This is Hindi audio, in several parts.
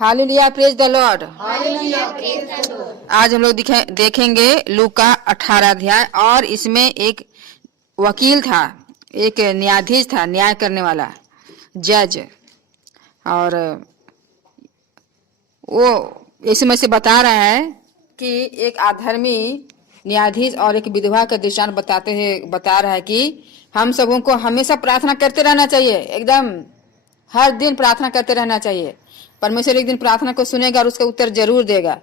Hallelujah, praise the Lord. आज हम लोग देखेंगे लूका 18 अध्याय। और इसमें एक वकील था, एक न्यायाधीश था, न्याय करने वाला जज। और वो इसमें से बता रहा है कि एक अधर्मी न्यायाधीश और एक विधवा का दृष्टांत बता रहा है कि हम सबों को हमेशा प्रार्थना करते रहना चाहिए, एकदम हर दिन प्रार्थना करते रहना चाहिए। परमेश्वर एक दिन प्रार्थना को सुनेगा और उसका उत्तर जरूर देगा।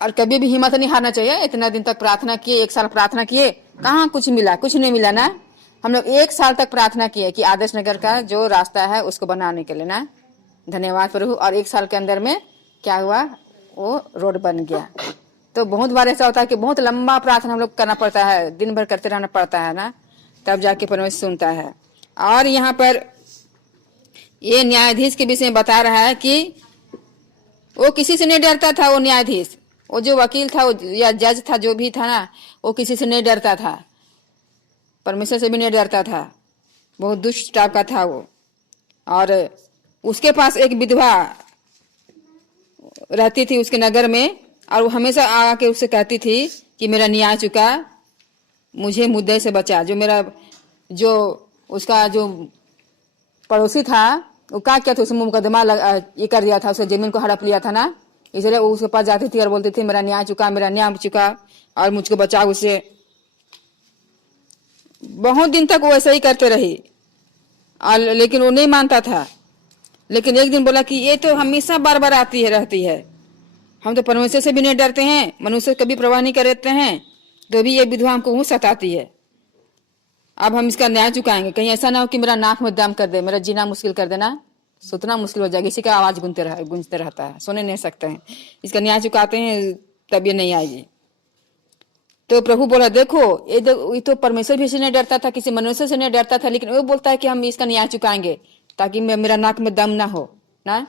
और कभी भी हिम्मत नहीं हारना चाहिए। इतना दिन तक प्रार्थना किए, 1 साल प्रार्थना किए, कहाँ कुछ मिला? कुछ नहीं मिला ना। हम लोग 1 साल तक प्रार्थना किए कि आदर्श नगर का जो रास्ता है उसको बनाने के लिए ना। धन्यवाद प्रभु। और 1 साल के अंदर में क्या हुआ? वो रोड बन गया। तो बहुत बार ऐसा होता है कि बहुत लंबा प्रार्थना हम लोग करना पड़ता है, दिन भर करते रहना पड़ता है ना, तब जाके परमेश्वर सुनता है। और यहाँ पर ये न्यायाधीश के विषय में बता रहा है कि वो किसी से नहीं डरता था। वो न्यायाधीश, वो जो वकील था, वो या जज था, जो भी था ना, वो किसी से नहीं डरता था, परमेश्वर से भी नहीं डरता था। बहुत दुष्ट टाइप का था वो। और उसके पास एक विधवा रहती थी उसके नगर में, और वो हमेशा आके उससे कहती थी कि मेरा न्याय चुका, मुझे मुद्दे से बचा। जो उसका जो पड़ोसी था वो क्या किया था, उसमें मुकदमा ये कर दिया था, उसे जमीन को हड़प लिया था ना। इसलिए वो उसके पास जाती थी और बोलती थी मेरा न्याय चुका, मेरा न्याय चुका और मुझको बचाओ उससे। बहुत दिन तक वो ऐसा ही करते रही, और लेकिन वो नहीं मानता था। लेकिन एक दिन बोला कि ये तो हमेशा बार बार आती है, रहती है। हम तो परमेश्वर से भी नहीं डरते हैं, मनुष्य कभी परवाह नहीं करते हैं, तो भी ये विधवा हमको वो सताती है। अब हम इसका न्याय चुकाएंगे। कहीं ऐसा ना हो कि मेरा नाक में दम कर दे, मेरा जीना मुश्किल कर देना, सुतना मुश्किल हो जाएगा। इसी का आवाज गूंजते रहता है, सुने नहीं सकते हैं। इसका न्याय चुकाते हैं तब ये नहीं आएगी। तो प्रभु बोला देखो, ये तो परमेश्वर भी से नहीं डरता था, किसी मनुष्य से नहीं डरता था, लेकिन वो बोलता है कि हम इसका न्याय चुकाएंगे ताकि मेरा नाक में दम ना हो ना।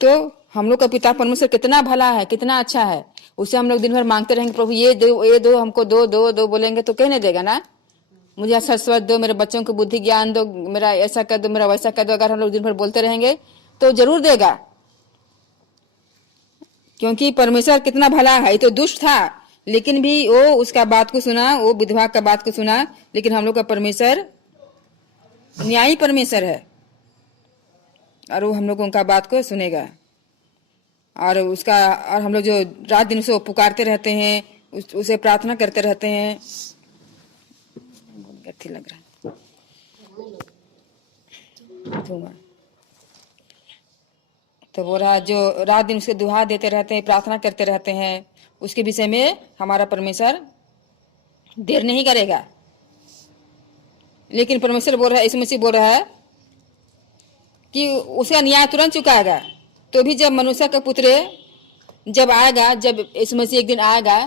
तो हम लोग का पिता परमेश्वर कितना भला है, कितना अच्छा है। उसे हम लोग दिन भर मांगते रहेंगे, प्रभु ये दो हमको दो दो दो बोलेंगे तो कहने देगा ना। मुझे अच्छा स्वास्थ्य दो, मेरे बच्चों को बुद्धि ज्ञान दो, मेरा ऐसा कर दो, मेरा वैसा कर दो। अगर हम लोग दिन भर बोलते रहेंगे तो जरूर देगा, क्योंकि परमेश्वर कितना भला है। ये तो दुष्ट था, लेकिन भी वो उसका बात को सुना, वो विधवा का बात को सुना। लेकिन हम लोग का परमेश्वर न्यायी परमेश्वर है, और वो हम लोगों का बात को सुनेगा। और हम लोग जो रात दिन उसे पुकारते रहते हैं, उसे प्रार्थना करते रहते हैं। अच्छी लग रहा है तो वो जो रात दिन उसके दुआ देते रहते हैं, प्रार्थना करते रहते हैं, उसके विषय में हमारा परमेश्वर देर नहीं करेगा। लेकिन परमेश्वर बोल रहा है, यीशु मसीह बोल रहा है कि उसका न्याय तुरंत चुकाएगा। तो भी जब मनुष्य का पुत्र जब आएगा, जब यीशु मसीह एक दिन आएगा,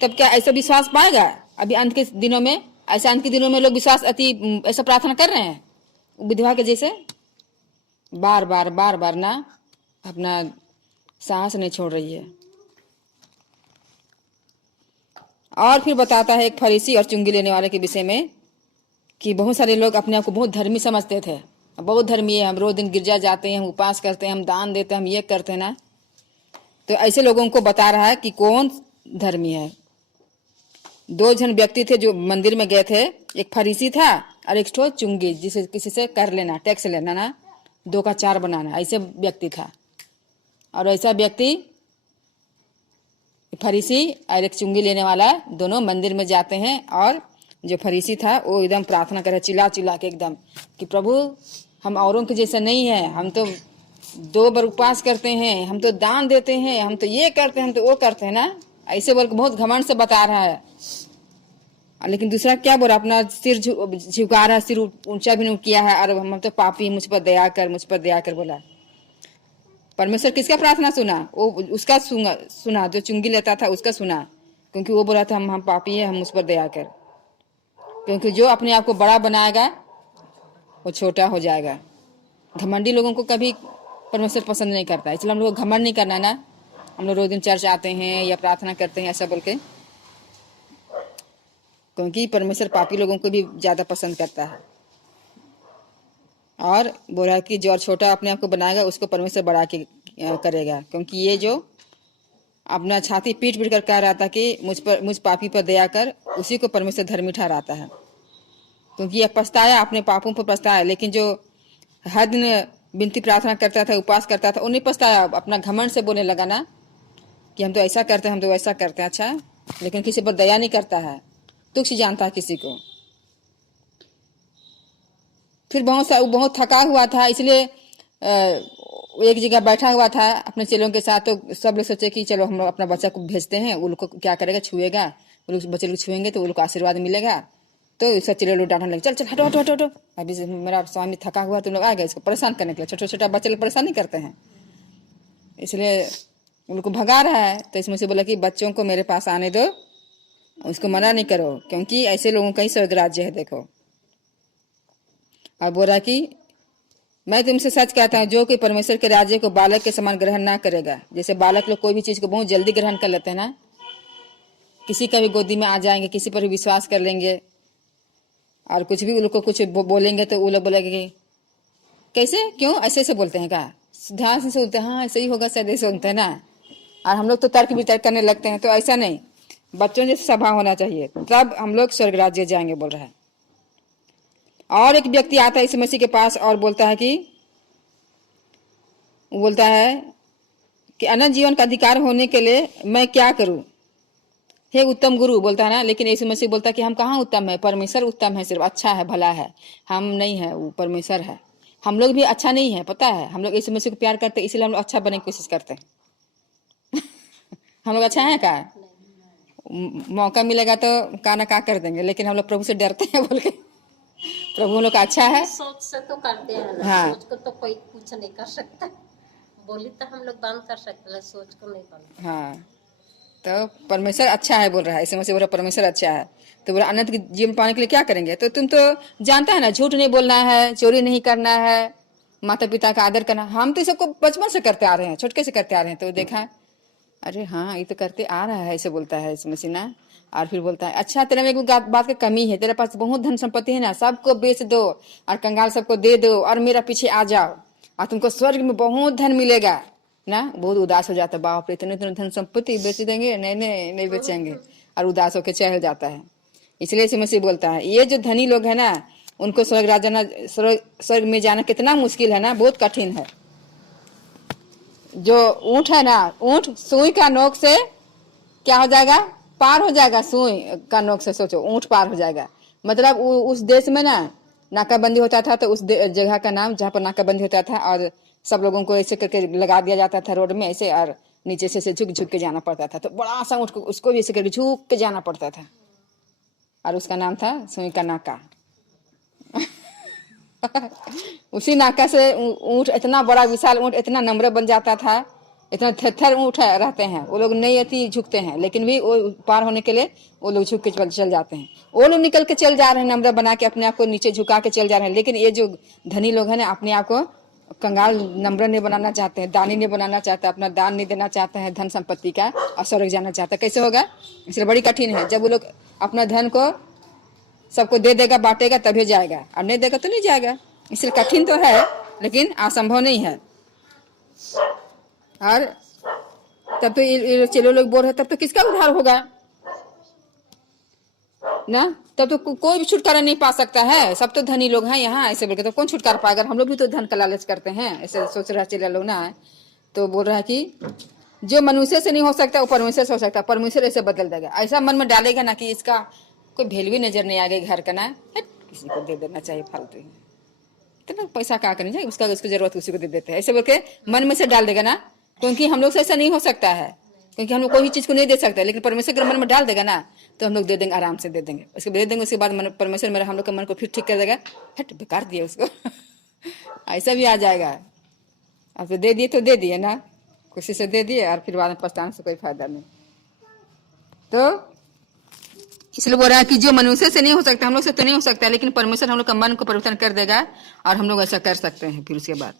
तब क्या ऐसा विश्वास पाएगा? अभी अंत के दिनों में, ऐसा अंत के दिनों में लोग विश्वास ऐसा प्रार्थना कर रहे हैं विधवा के जैसे, बार बार ना अपना साहस नहीं छोड़ रही है। और फिर बताता है एक फरीसी और चुंगी लेने वाले के विषय में कि बहुत सारे लोग अपने आप को बहुत धर्मी समझते थे, बहुत धर्मी है, हम रोज दिन गिरजा जाते हैं, हम उपास करते हैं, हम दान देते हैं, हम ये करते हैं ना। तो ऐसे लोगों को बता रहा है कि कौन धर्मी है। 2 जन व्यक्ति थे जो मंदिर में गए थे, एक फरीसी था और एक ठो चुंगी, जिसे किसी से कर लेना, टैक्स लेना ना, 2 का 4 बनाना, ऐसे व्यक्ति था। और ऐसा व्यक्ति फरीसी और एक चुंगी लेने वाला दोनों मंदिर में जाते हैं। और जो फरीसी था वो एकदम प्रार्थना करे, चिल्ला चिल्ला के एकदम कि प्रभु हम औरों के जैसे नहीं है, हम तो 2 बार उपवास करते हैं, हम तो दान देते हैं, हम तो ये करते हैं, हम तो वो करते हैं ना। ऐसे बोल के बहुत घमंड से बता रहा है। लेकिन दूसरा क्या बोला, अपना सिर झुका रहा है, सिर ऊंचा भी नहीं किया है, और हम तो पापी, मुझ पर दया कर, मुझ पर दया कर बोला। परमेश्वर किसका प्रार्थना सुना? वो उसका सुना, जो चुंगी लेता था उसका सुना, क्योंकि वो बोला था हम पापी है, हम उस पर दया कर। क्योंकि जो अपने आप को बड़ा बनाएगा वो छोटा हो जाएगा। घमंडी लोगों को कभी परमेश्वर पसंद नहीं करता, इसलिए हम लोग को घमंड नहीं करना ना। हम लोग रोज दिन चर्च आते हैं या प्रार्थना करते हैं ऐसा बोल के, क्योंकि परमेश्वर पापी लोगों को भी ज्यादा पसंद करता है। और बोला कि जो और छोटा अपने आप को बनाएगा उसको परमेश्वर बढ़ा के करेगा, क्योंकि ये जो अपना छाती पीट पीट कर कह रहा था कि मुझ पापी पर दया कर, उसी को परमेश्वर धर्मी ठहराता है। क्योंकि यह पछताया, अपने पापों पर पछताया, लेकिन जो हर दिन विनती प्रार्थना करता था, उपवास करता था, वो नहीं पछताया। अपना घमंड से बोलने लगा ना कि हम तो ऐसा करते हैं, हम तो वैसा करते हैं। अच्छा, लेकिन किसी पर दया नहीं करता है, तुच्छ जानता है किसी को। फिर बहुत थका हुआ था, इसलिए एक जगह बैठा हुआ था अपने चेलों के साथ। तो सब लोग सोचे कि चलो हम लोग अपना बच्चा को भेजते हैं, वो लोग को क्या करेगा, छुएगा, वो लोग बच्चे लोग छुएंगे तो वो लोग को आशीर्वाद मिलेगा। तो सब चेले लोग डांटने लगे, चल चल हटो हटो हटो हटो, अभी मेरा स्वामी थका हुआ, तुम लोग आ गए इसको परेशान करने के लिए। छोटे छोटा बच्चे लोग परेशान नहीं करते हैं, इसलिए उनको भगा रहा है। तो इसमें से बोला कि बच्चों को मेरे पास आने दो, उसको मना नहीं करो, क्योंकि ऐसे लोगों का ही स्वर्ग राज्य है। देखो, और बोला कि मैं तुमसे सच कहता हूँ, जो कोई परमेश्वर के राज्य को बालक के समान ग्रहण ना करेगा। जैसे बालक लोग कोई भी चीज को बहुत जल्दी ग्रहण कर लेते हैं ना, किसी का भी गोदी में आ जाएंगे, किसी पर भी विश्वास कर लेंगे, और कुछ भी उन लोग को कुछ बोलेंगे तो वो लोग बोलेंगे कि कैसे, क्यों, ऐसे ऐसे बोलते हैं क्या, ध्यान से सुनते हैं, हाँ ऐसे ही होगा शायद, ऐसे सुनते हैं ना। और हम लोग तो तर्क वितर्क करने लगते हैं। तो ऐसा नहीं, बच्चों जैसे स्वभाव होना चाहिए, तब हम लोग स्वर्ग राज्य जाएंगे, बोल रहा है। और एक व्यक्ति आता है इस मसीह के पास और बोलता है कि अनंत जीवन का अधिकार होने के लिए मैं क्या करूं, हे उत्तम गुरु, बोलता है ना। लेकिन यीशु मसीह बोलता है कि हम कहाँ उत्तम है, परमेश्वर उत्तम है, सिर्फ अच्छा है, भला है, हम नहीं है, वो परमेश्वर है। हम लोग भी अच्छा नहीं है, पता है, हम लोग यीशु मसीह को प्यार करते हैं, इसलिए हम लोग अच्छा बनने की कोशिश करते हैं। हम लोग अच्छा है क्या, मौका मिलेगा तो का ना का कर देंगे, लेकिन हम लोग प्रभु से डरते हैं बोल के। प्रभु लोग अच्छा है, सोच से तो करते हैं ना। हाँ। सोच को तो कोई कुछ नहीं कर सकता, बोली तो हम लोग बंद कर सकते हैं, सोच को नहीं बंद। हाँ, तो परमेश्वर अच्छा है बोल रहा है, इसमें से बोल रहा परमेश्वर अच्छा है। तो बोला अनंत जीवन पाने के लिए क्या करेंगे, तो तुम तो जानता है ना, झूठ नहीं बोलना है, चोरी नहीं करना है, माता पिता का आदर करना। हम तो ये सबको बचपन से करते आ रहे हैं, छोटके से करते आ रहे हैं। तो देखा, अरे हाँ ये तो करते आ रहा है, ऐसे बोलता है इस मसीह ना। और फिर बोलता है, अच्छा तेरे में एक बात की कमी है, तेरे पास बहुत धन संपत्ति है ना, सबको बेच दो और कंगाल सबको दे दो और मेरा पीछे आ जाओ, और तुमको स्वर्ग में बहुत धन मिलेगा ना। बहुत उदास हो जाता है, बाप रे इतने इतने धन संपत्ति बेच देंगे, नहीं नहीं नहीं बेचेंगे, और उदास होकर चल जाता है। इसलिए इस मसीह बोलता है, ये जो धनी लोग है ना, उनको स्वर्ग राज जाना, स्वर्ग में जाना कितना मुश्किल है ना, बहुत कठिन है। जो ऊंट है ना, ऊंट सुई का नोक से क्या हो जाएगा, पार हो जाएगा, सुई का नोक से सोचो ऊंट पार हो जाएगा। मतलब उस देश में ना नाकाबंदी होता था, तो उस जगह का नाम जहाँ पर नाकाबंदी होता था, और सब लोगों को ऐसे करके लगा दिया जाता था रोड में ऐसे, और नीचे से झुक झुक के जाना पड़ता था। तो बड़ा सा ऊंट को उसको भी ऐसे करके झुक के जाना पड़ता था, और उसका नाम था सुई का नाका। उसी नाका से ऊंट, इतना बड़ा विशाल ऊंट इतना नम्र बन जाता था, इतना थेथर ऊंट रहते हैं वो लोग, नहीं अति झुकते हैं, लेकिन भी वो पार होने के लिए वो लोग झुक के चल जाते हैं। वो लोग निकल के चल जा रहे हैं, नम्र बना के अपने आप को नीचे झुका के चल जा रहे हैं। लेकिन ये जो धनी लोग हैं ना, अपने आप को कंगाल नम्र नहीं बनाना चाहते हैं, दानी नहीं बनाना चाहते, अपना दान नहीं देना चाहते हैं धन संपत्ति का, और स्वर्ग जाना चाहते हैं। कैसे होगा, इसलिए बड़ी कठिन है। जब वो लोग अपना धन को सबको दे देगा, बांटेगा, तभी जाएगा, और नहीं देगा तो नहीं जाएगा। इसलिए कठिन तो है, लेकिन असंभव नहीं है। और तब तो ये चलो लोग बोल रहे, तब तो किसका उद्धार होगा ना, तब तो कोई भी छुटकारा नहीं पा सकता है, सब तो धनी लोग हैं यहाँ, ऐसे बोल के तो कौन छुटकारा पाएगा। हम लोग भी तो धन का लालच करते हैं, ऐसे सोच रहा चले लोग ना। तो बोल रहा है कि जो मनुष्य से नहीं हो सकता वो परमेश्वर से हो सकता, परमेश्वर ऐसे बदल देगा। ऐसा मन में डालेगा ना कि इसका कोई वैल्यू नजर नहीं आएगा घर का ना, किसी को दे देना चाहिए, फालतू ही इतना पैसा क्या करना चाहिए, उसका उसको जरूरत उसी को दे देते हैं, ऐसे बोल के मन में से डाल देगा ना। क्योंकि हम लोग से ऐसा नहीं हो सकता है, क्योंकि हम लोग कोई चीज को नहीं दे सकते, लेकिन परमेश्वर के मन में डाल देगा ना, तो हम लोग दे देंगे, आराम से दे देंगे। उसके दे देंगे, उसके बाद परमेश्वर मेरा हम लोग के मन को फिर ठीक कर देगा, हट बेकार दिए उसको। ऐसा भी आ जाएगा। अब तो दे दिए तो दे दिए ना, खुशी से दे दिए, और फिर बाद में पछताने से कोई फायदा नहीं। तो इसलिए बोल रहा है कि जो मनुष्य से नहीं हो सकता, हम लोग से तो नहीं हो सकता, लेकिन परमेश्वर हम लोग का मन को परिवर्तन कर देगा, और हम लोग ऐसा कर सकते हैं। फिर उसके बाद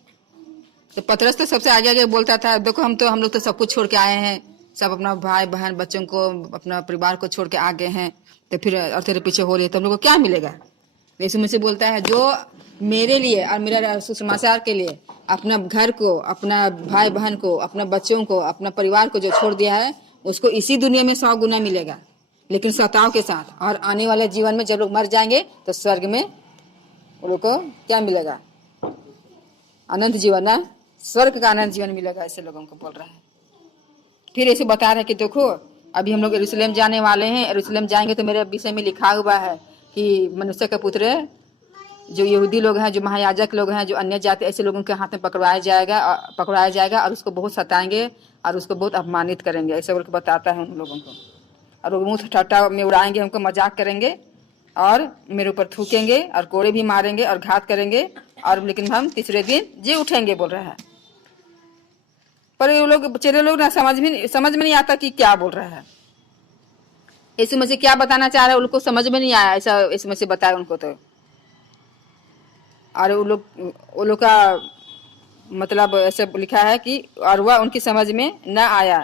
तो पतरस तो सबसे आगे आगे बोलता था, देखो हम लोग तो सब कुछ छोड़ के आए हैं, सब अपना भाई बहन बच्चों को, अपना परिवार को छोड़ के आ गए हैं, तो फिर और तेरे पीछे हो रही है, तो हम लोग को क्या मिलेगा। यीशु मसीह बोलता है, मेरे लिए और मेरा सुसमाचार के लिए अपना घर को, अपना भाई बहन को, अपने बच्चों को, अपना परिवार को जो छोड़ दिया है, उसको इसी दुनिया में 100 गुना मिलेगा, लेकिन सताव के साथ। और आने वाले जीवन में जब लोग मर जाएंगे तो स्वर्ग में उन लोग को क्या मिलेगा? अनंत जीवन ना, स्वर्ग का अनंत जीवन मिलेगा, ऐसे लोगों को बोल रहा है। फिर ऐसे बता रहे हैं कि देखो अभी हम लोग यरूशलेम जाने वाले हैं, यरूशलेम जाएंगे तो मेरे विषय में लिखा हुआ है कि मनुष्य का पुत्र जो यहूदी लोग हैं, जो महायाजक लोग हैं, जो अन्य जाति ऐसे लोगों के हाथ में पकड़वाया जाएगा और उसको बहुत सताएंगे और उसको बहुत अपमानित करेंगे, ऐसे बोल के बताता है उन लोगों को। और वो मुँह ठट्टा में उड़ाएंगे, हमको मजाक करेंगे और मेरे ऊपर थूकेंगे और कोड़े भी मारेंगे और घात करेंगे, और लेकिन हम तीसरे दिन जी उठेंगे बोल रहा है। पर ये लोग चेले लोग ना समझ में नहीं आता कि क्या बोल रहा है, यीशु मसीह क्या बताना चाह रहा है, उनको समझ में नहीं आया। ऐसा यीशु मसीह बताया उनको तो। और वो लोग का मतलब ऐसे लिखा है कि और वह उनकी समझ में न आया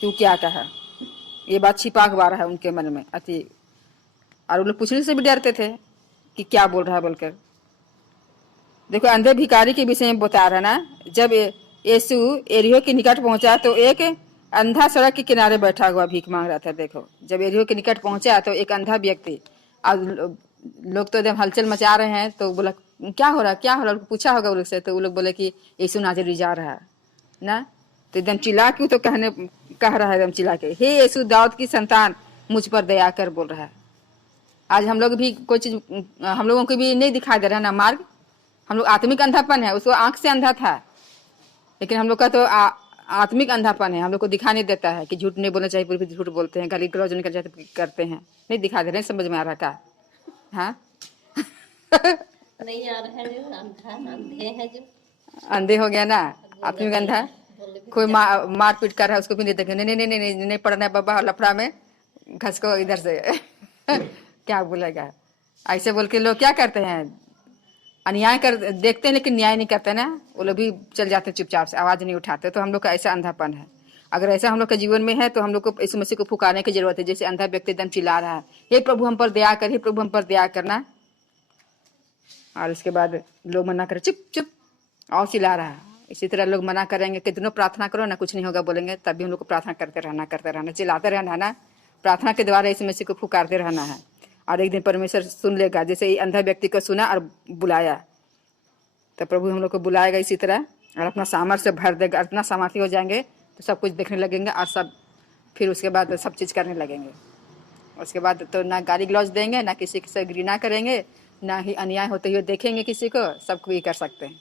तू क्या कहा। ये बात छिपा हुआ रहा है उनके मन में अति। और वो लोग पूछने से भी डरते थे कि क्या बोल रहा है बोलकर। देखो अंधे भिखारी के विषय में बता रहा ना, जब यीशु एरियो के निकट पहुंचा तो एक अंधा सड़क के किनारे बैठा हुआ भीख मांग रहा था। देखो जब एरियो के निकट पहुंचा तो एक अंधा व्यक्ति, और लोग तो एकदम हलचल मचा रहे हैं, तो बोला क्या हो रहा, पूछा होगा वो लोग से, तो वो लोग बोले कि यीशु नाज़री जा रहा है ना। तो एकदम चिल्ला क्यों, तो कह रहा है एकदम चिल्ला के, हे यीशु दाऊद की संतान मुझ पर दया कर बोल रहा है। आज हम लोग भी कोई चीज हम लोगों को भी नहीं दिखाई दे रहा ना मार्ग। हम लोग आत्मिक अंधापन है, उसको आंख से अंधा था, लेकिन हम लोग का तो आत्मिक अंधापन है। हम लोग को दिखा नहीं देता है कि झूठ नहीं बोलना चाहिए, पूरी झूठ बोलते हैं, गाली गलौज नहीं करते हैं, नहीं दिखा दे रहे, समझ में आ रहा था। हाँ नहीं आ रहा है जो अंधे हैं जो अंधे हो गया ना, आत्मिक अंधा। कोई मार पीट कर रहा है उसको भी नहीं देखे, नहीं पढ़ना है बाबा, लफड़ा में घसको इधर से क्या बोलेगा। ऐसे बोल के लोग क्या करते हैं, अन्याय कर देखते हैं लेकिन न्याय नहीं करते ना, वो लोग भी चल जाते चुपचाप से, आवाज नहीं उठाते। तो हम लोग का ऐसा अंधापन है। अगर ऐसा हम लोग के जीवन में है तो हम लोग को यीशु मसीह को पुकारने की जरूरत है। जैसे अंधा व्यक्ति एकदम चिल्ला रहा है, हे प्रभु हम पर दया कर, हे प्रभु हम पर दया करना, और उसके बाद लोग मना करे चुप चुप और चिल्ला रहा है। इसी तरह लोग मना करेंगे, कितनों प्रार्थना करो ना कुछ नहीं होगा बोलेंगे, तब भी हम लोग को प्रार्थना करते रहना, चिल्लाते रहना ना, प्रार्थना के द्वारा यीशु मसीह को पुकारते रहना है। और एक दिन परमेश्वर सुन लेगा। जैसे ये अंधा व्यक्ति को सुना और बुलाया, तो प्रभु हम लोग को बुलाएगा इसी तरह, और अपना सामर्थ्य भर देगा। इतना सामर्थ्य हो जाएंगे तो सब कुछ देखने लगेंगे, और सब फिर उसके बाद सब चीज़ करने लगेंगे। उसके बाद तो ना गाली गलौज देंगे, ना किसी से घृणा करेंगे, ना ही अन्याय होते हुए देखेंगे किसी को, सब कोई कर सकते हैं।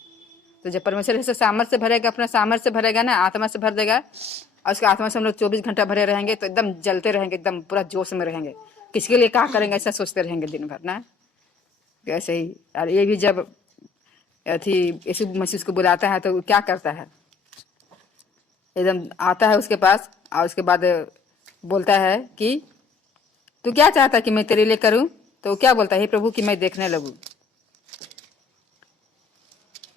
तो जब परमेश्वर से सामर्थ्य भरेगा, अपना सामर्थ्य भरेगा ना, आत्मा से भर देगा, और उसके आत्मा से हम लोग 24 घंटा भरे रहेंगे, तो एकदम जलते रहेंगे, एकदम पूरा जोश में रहेंगे, किसके लिए क्या करेंगे ऐसा सोचते रहेंगे दिन भर ना। ऐसे ही और ये भी जब यीशु मसीह को बुलाता है तो क्या करता है, एकदम आता है उसके पास, और उसके बाद बोलता है कि तू क्या चाहता है कि मैं तेरे लिए करूं। तो क्या बोलता है, हे प्रभु कि मैं देखने लगूं।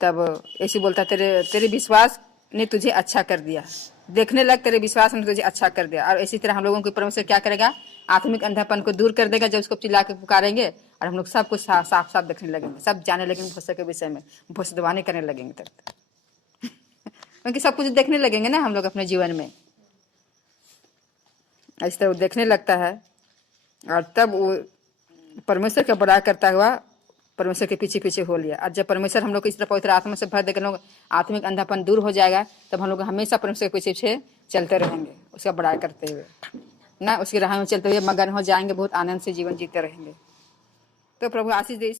तब यीशु बोलता तेरे विश्वास ने तुझे अच्छा कर दिया, देखने लग, तेरे विश्वास ने तुझे अच्छा कर दिया। और इसी तरह हम लोगों को परमेश्वर क्या करेगा, आत्मिक अंधापन को दूर कर देगा। जब उसको चिल्ला के पुकारेंगे और हम लोग सब कुछ साफ साफ देखने लगेंगे, सब जाने लगेंगे भविष्य के विषय में, भविष्यवाणी करने लगेंगे तब क्योंकि सब कुछ देखने लगेंगे ना हम लोग अपने जीवन में। इस तरह वो देखने लगता है, और तब वो परमेश्वर का बड़ा करता हुआ परमेश्वर के पीछे पीछे हो लिया। और जब परमेश्वर हम लोग को इस तरह पवित्र आत्मा से भर देकर लोग आत्मिक अंधापन दूर हो जाएगा, तब हम लोग हमेशा परमेश्वर के पीछे पीछे चलते रहेंगे, उसका बड़ाई करते हुए ना, उसकी राह में चलते हुए मगन हो जाएंगे, बहुत आनंद से जीवन जीते रहेंगे। तो प्रभु आशीष दे।